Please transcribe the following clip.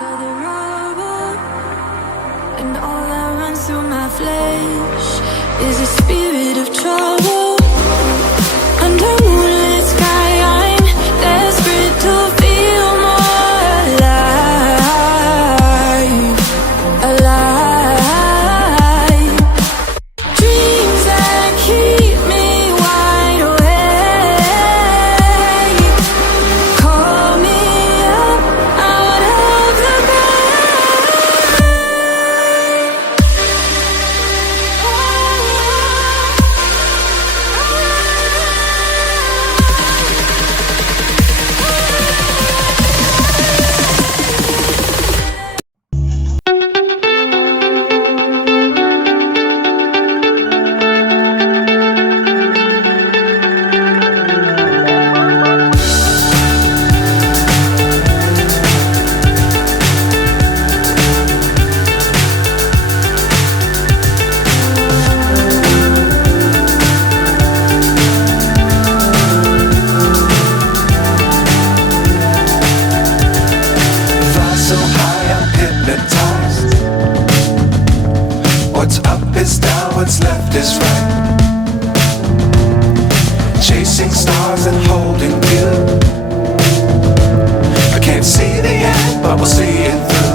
saw the rubble, and all that runs through my flesh is a spirit of trouble. Under moonlit sky, I'm desperate to feel more alive, alive. Dreams that keep me wide awake, call me up out of the what's left is right. Chasing stars and holding you. I can't see the end, but we'll see it through.